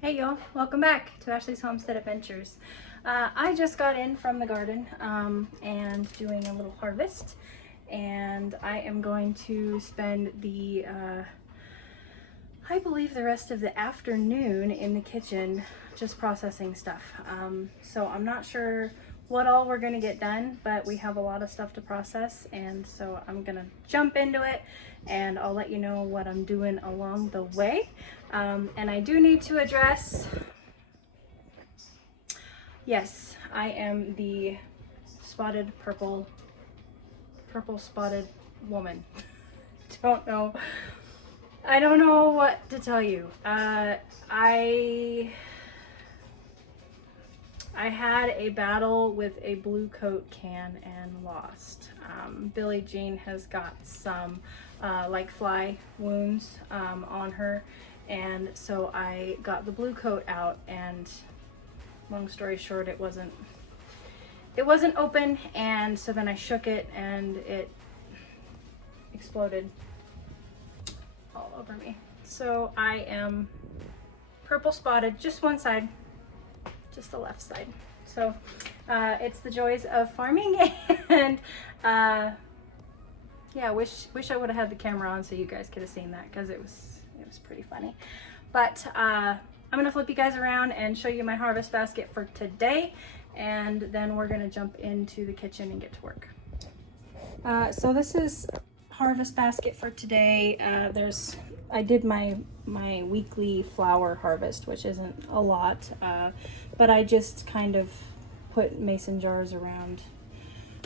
Hey y'all, welcome back to Ashley's Homestead Adventures. I just got in from the garden and doing a little harvest, and I am going to spend I believe the rest of the afternoon in the kitchen just processing stuff. So I'm not sure what all we're gonna get done, but we have a lot of stuff to process, and so I'm gonna jump into it and I'll let you know what I'm doing along the way. And I do need to address, yes, I am the purple spotted woman. I don't know what to tell you. I had a battle with a blue coat can and lost. Billie Jean has got some like fly wounds on her, and so I got the blue coat out, and long story short, it wasn't open, and so then I shook it and it exploded all over me. So I am purple spotted, just one side, just the left side. So it's the joys of farming, and yeah, wish I would have had the camera on so you guys could have seen that, because it was pretty funny. But I'm gonna flip you guys around and show you my harvest basket for today, and then we're gonna jump into the kitchen and get to work. So this is harvest basket for today. I did my weekly flower harvest, which isn't a lot, but I just kind of put mason jars around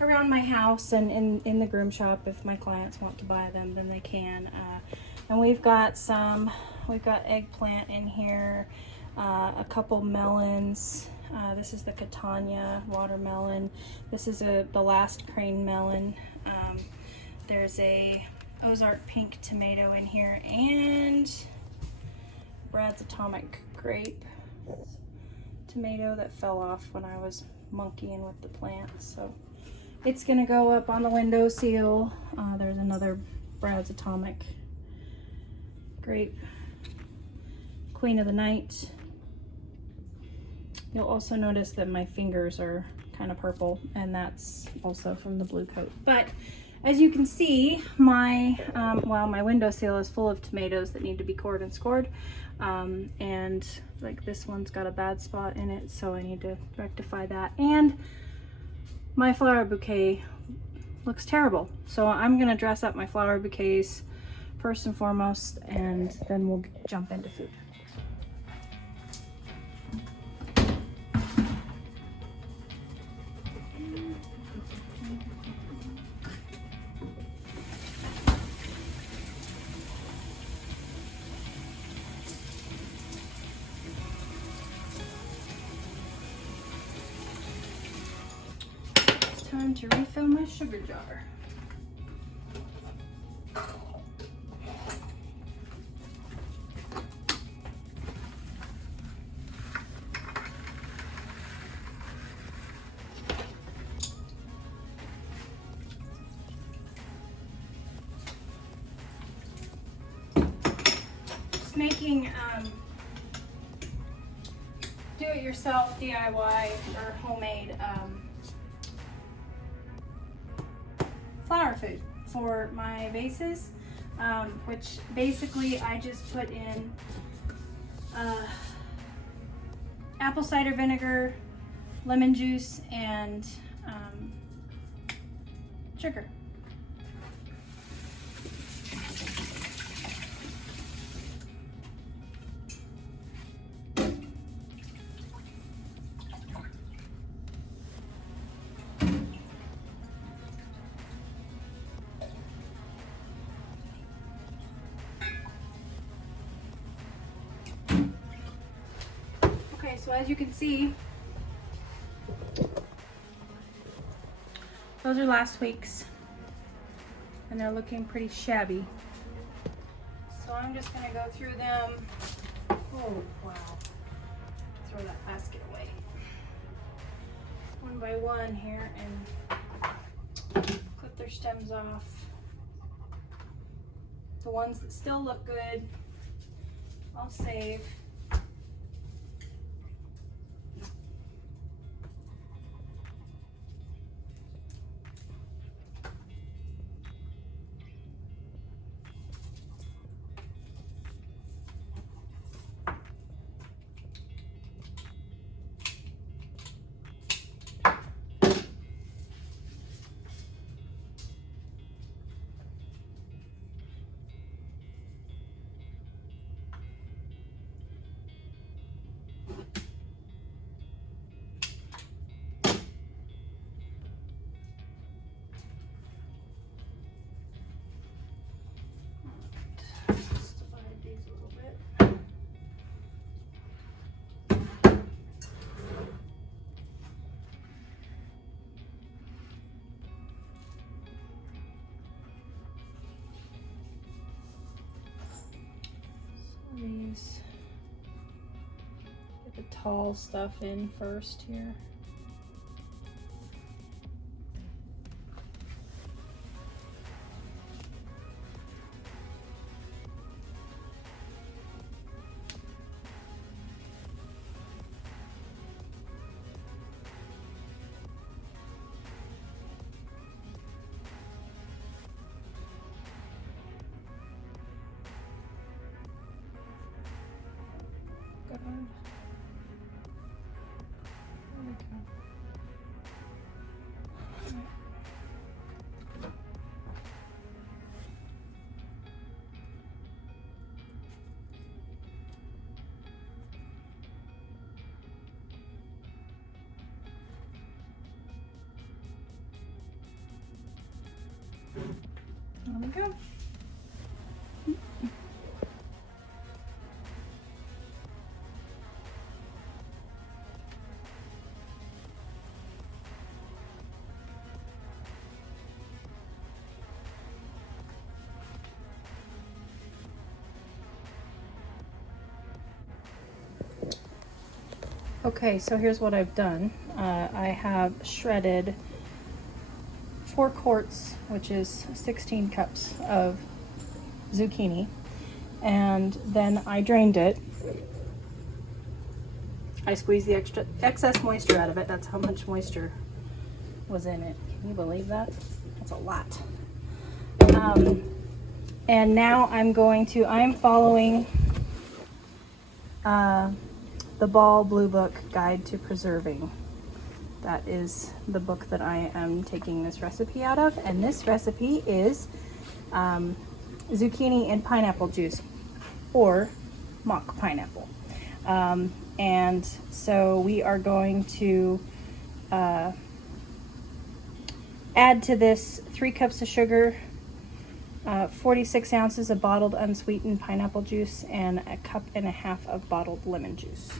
my house and in the groom shop. If my clients want to buy them, then they can. And we've got eggplant in here, a couple melons. This is the Catania watermelon. This is the last crane melon. There's a Ozark pink tomato in here, and Brad's atomic grape tomato that fell off when I was monkeying with the plants. So it's gonna go up on the windowsill. There's another Brad's atomic grape, queen of the night. You'll also notice that my fingers are kind of purple, and that's also from the blue coat. But as you can see, my windowsill is full of tomatoes that need to be cored and scored, and like this one's got a bad spot in it, so I need to rectify that. And my flower bouquet looks terrible, so I'm gonna dress up my flower bouquets first and foremost, and then we'll jump into food. Time to refill my sugar jar. Just making do-it-yourself, DIY, or homemade flower food for my vases, which basically I just put in apple cider vinegar, lemon juice, and sugar. So as you can see, those are last week's, and they're looking pretty shabby. So I'm just gonna go through them. Oh, wow. Throw that basket away. One by one here, and clip their stems off. The ones that still look good, I'll save. these, get the tall stuff in first here. Good. There we go. There we go. Okay, so here's what I've done. I have shredded 4 quarts, which is 16 cups of zucchini, and then I drained it. I squeezed the excess moisture out of it. That's how much moisture was in it. Can you believe that? That's a lot. And now I'm following the Ball Blue Book Guide to Preserving. That is the book that I am taking this recipe out of, and this recipe is zucchini and pineapple juice, or mock pineapple. And so we are going to add to this 3 cups of sugar, 46 ounces of bottled unsweetened pineapple juice, and 1.5 cups of bottled lemon juice.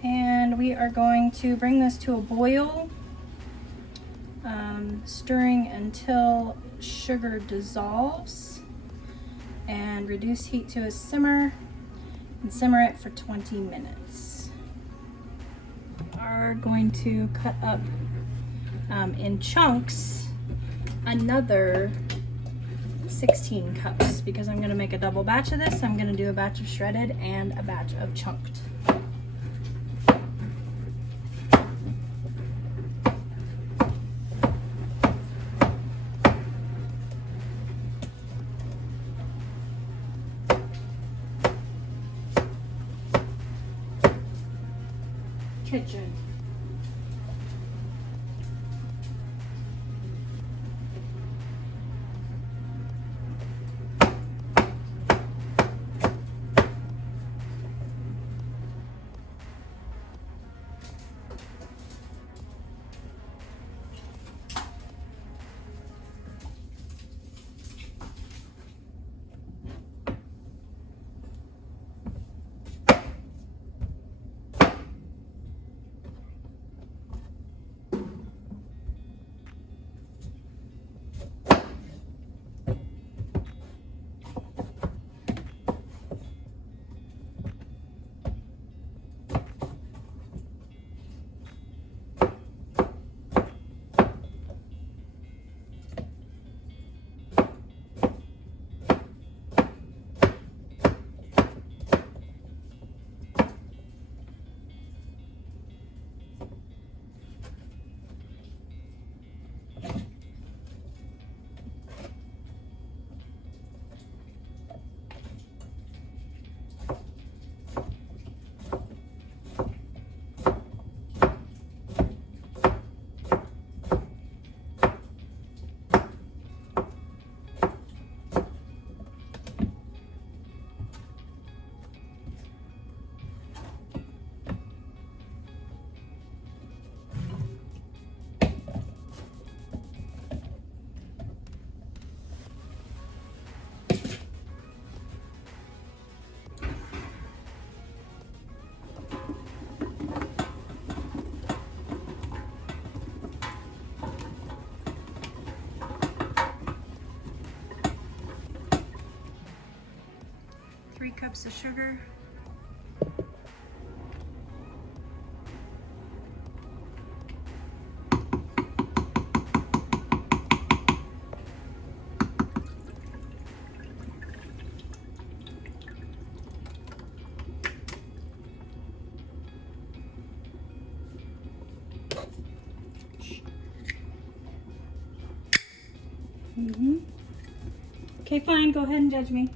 And we are going to bring this to a boil, stirring until sugar dissolves, and reduce heat to a simmer, and simmer it for 20 minutes. We are going to cut up in chunks another 16 cups, because I'm going to make a double batch of this. I'm going to do a batch of shredded and a batch of chunked. Kitchen. cups of sugar. Okay, fine, go ahead and judge me.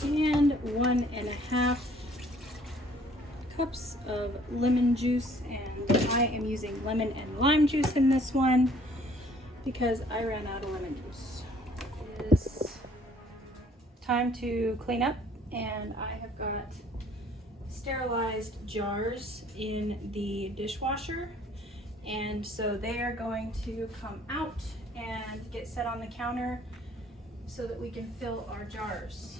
And 1.5 cups of lemon juice, and I am using lemon and lime juice in this one because I ran out of lemon juice. It is time to clean up, and I have got sterilized jars in the dishwasher, and so they are going to come out and get set on the counter so that we can fill our jars.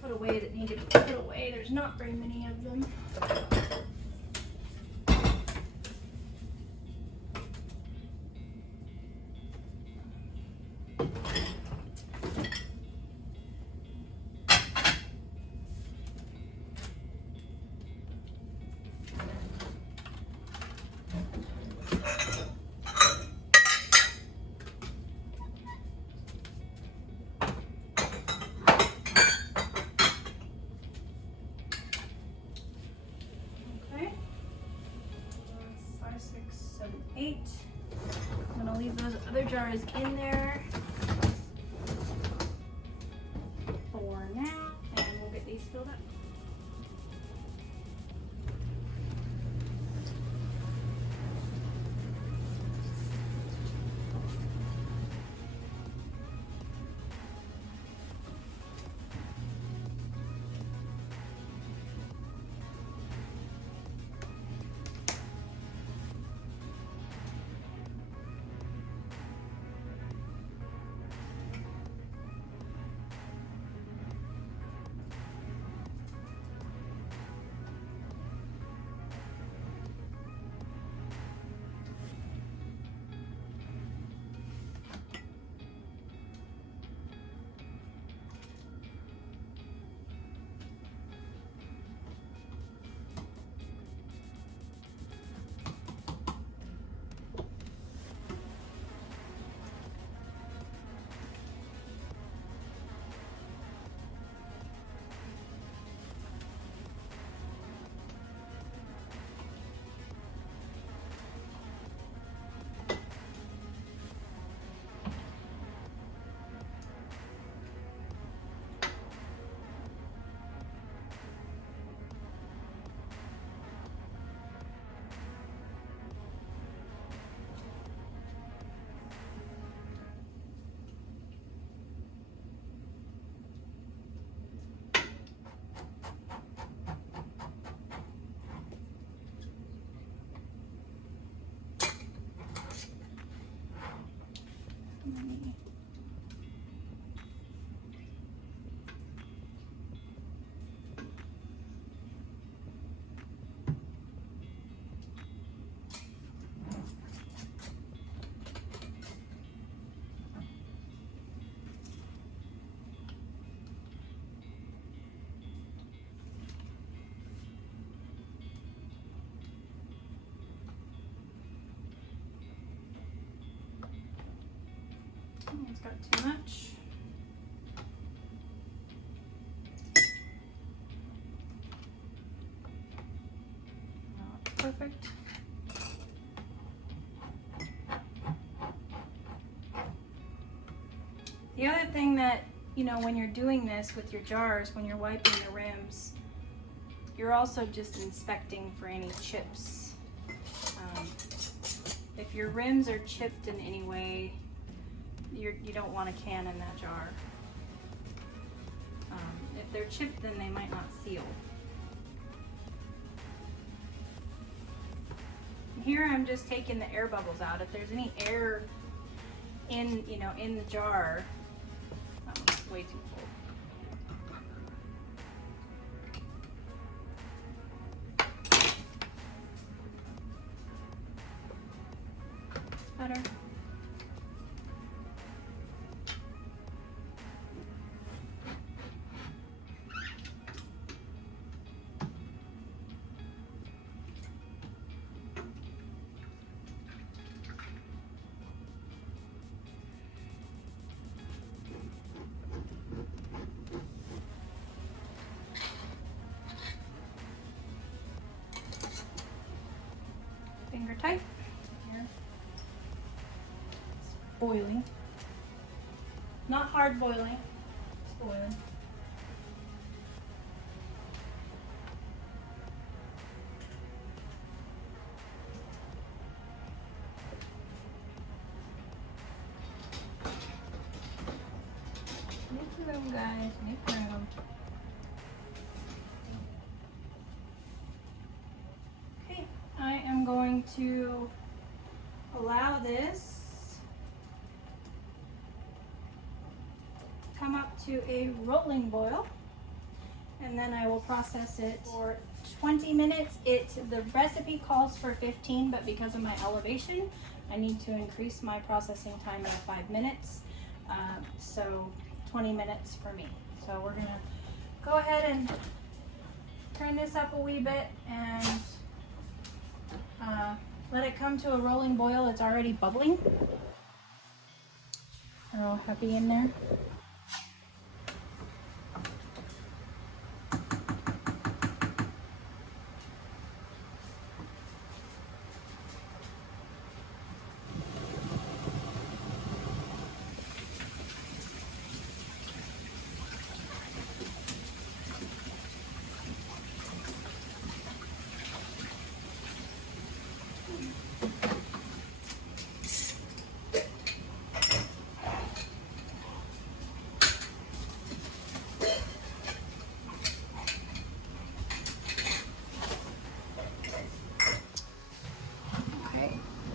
Put away that need to be put away. There's not very many of them. I'm gonna leave those other jars in there for now, and we'll get these filled up. It's got too much. Perfect. The other thing that, you know, when you're doing this with your jars, when you're wiping the rims, you're also just inspecting for any chips. If your rims are chipped in any way, you don't want a can in that jar. If they're chipped, then they might not seal. here I'm just taking the air bubbles out. If there's any air in, you know, in the jar, it's way too full. Better. Finger tight. Here. It's boiling. Not hard boiling. It's boiling. Make room, guys. Make room. I am going to allow this come up to a rolling boil, and then I will process it for 20 minutes. The recipe calls for 15, but because of my elevation, I need to increase my processing time to 5 minutes. So 20 minutes for me. So we're gonna go ahead and turn this up a wee bit and let it come to a rolling boil. It's already bubbling. Oh, happy in there.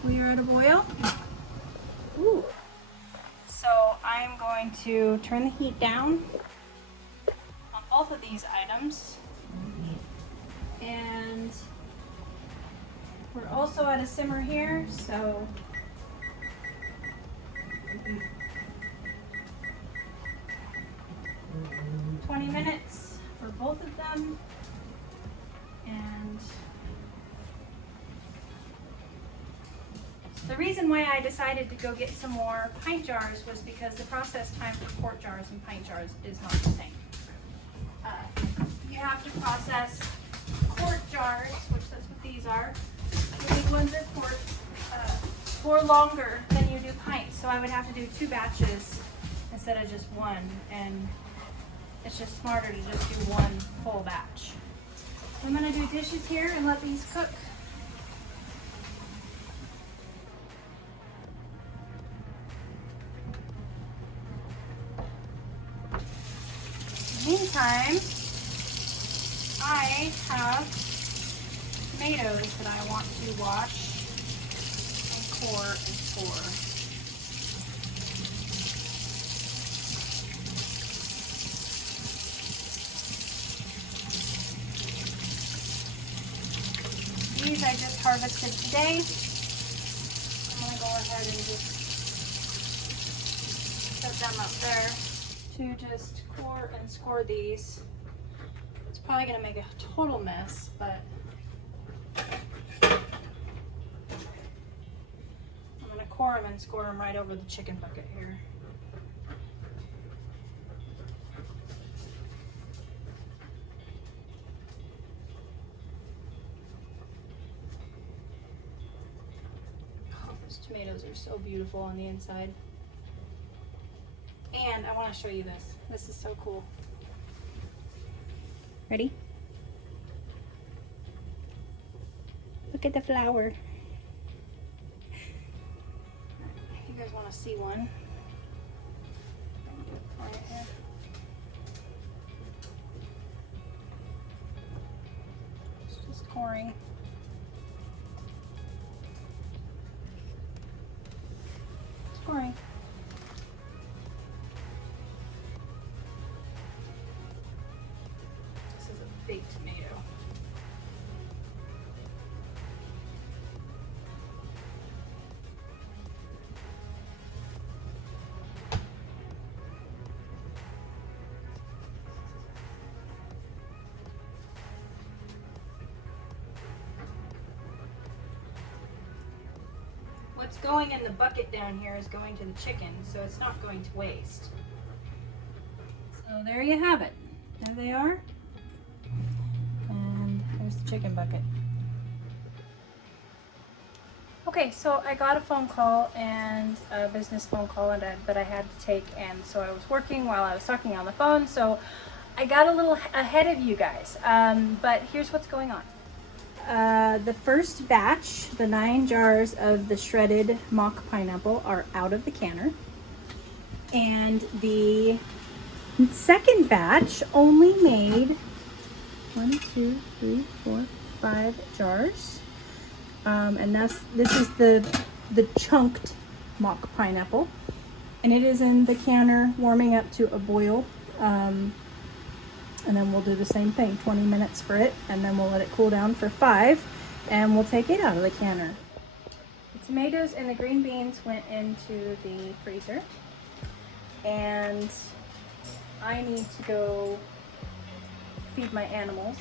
We are at a boil. Ooh. So I'm going to turn the heat down on both of these items. And we're also at a simmer here, so $20 minutes for both of them. And the reason why I decided to go get some more pint jars was because the process time for quart jars and pint jars is not the same. You have to process quart jars, which that's what these are. The big ones are quarts, for longer than you do pints. So I would have to do 2 batches instead of just one, and it's just smarter to just do one full batch. I'm gonna do dishes here and let these cook. Meantime, I have tomatoes that I want to wash and core and score. These I just harvested today. I'm going to go ahead and just set them up there to just core and score these. It's probably going to make a total mess, but I'm going to core them and score them right over the chicken bucket here. Oh, those tomatoes are so beautiful on the inside. And I want to show you this. This is so cool. Ready? Look at the flower. If you guys want to see one. It's just coring. scoring. This is a big tomato. What's going in the bucket down here is going to the chicken, so it's not going to waste. So there you have it. There they are. And there's the chicken bucket. Okay, so I got a phone call, and a business phone call that I had to take, and so I was working while I was talking on the phone, so I got a little ahead of you guys. But here's what's going on. The first batch, the 9 jars of the shredded mock pineapple, are out of the canner. And the second batch only made 1, 2, 3, 4, 5 jars. And this is the chunked mock pineapple. And it is in the canner warming up to a boil. And then we'll do the same thing, 20 minutes for it, and then we'll let it cool down for 5, and we'll take it out of the canner. The tomatoes and the green beans went into the freezer, and I need to go feed my animals.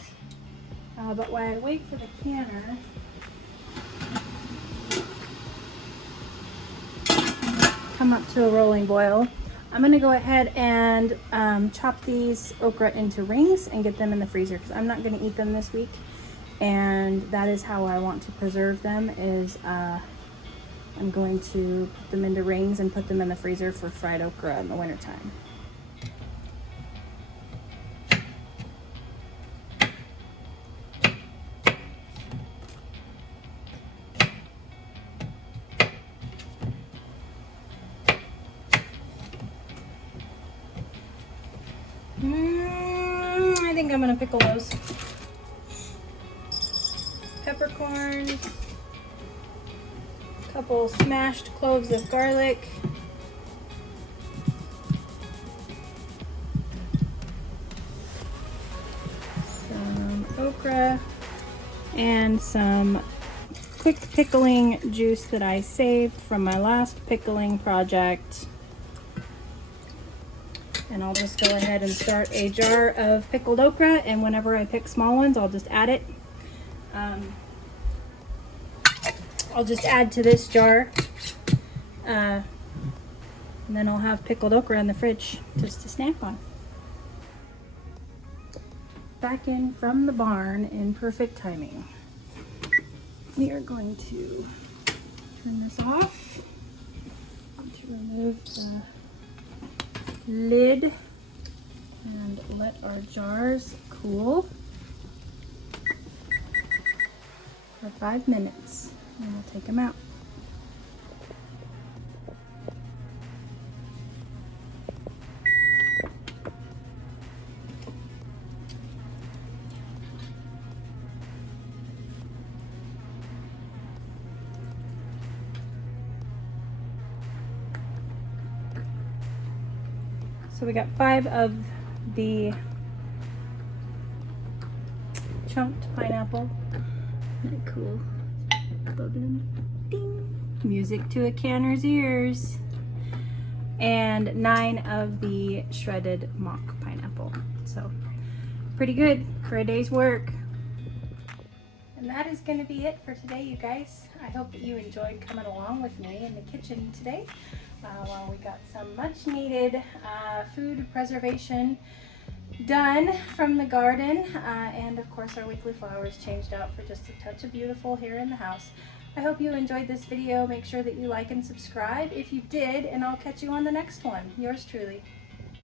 But while I wait for the canner, come up to a rolling boil, I'm gonna go ahead and chop these okra into rings and get them in the freezer, because I'm not gonna eat them this week, and that is how I want to preserve them. Is I'm going to put them into rings and put them in the freezer for fried okra in the wintertime. I think I'm gonna pickle those. Peppercorns, a couple smashed cloves of garlic, some okra, and some quick pickling juice that I saved from my last pickling project. And I'll just go ahead and start a jar of pickled okra, and whenever I pick small ones, I'll just add it. I'll just add to this jar, and then I'll have pickled okra in the fridge just to snack on. Back in from the barn in perfect timing. We are going to turn this off to remove the lid and let our jars cool for 5 minutes, and we'll take them out. So we got 5 of the chunked pineapple. Isn't that cool? Bubbling. Ding. Music to a canner's ears. And 9 of the shredded mock pineapple. So pretty good for a day's work. And that is going to be it for today, you guys. I hope that you enjoyed coming along with me in the kitchen today. While we got some much needed food preservation done from the garden, and of course our weekly flowers changed out for just a touch of beautiful here in the house. I hope you enjoyed this video. Make sure that you like and subscribe if you did, and I'll catch you on the next one. Yours truly.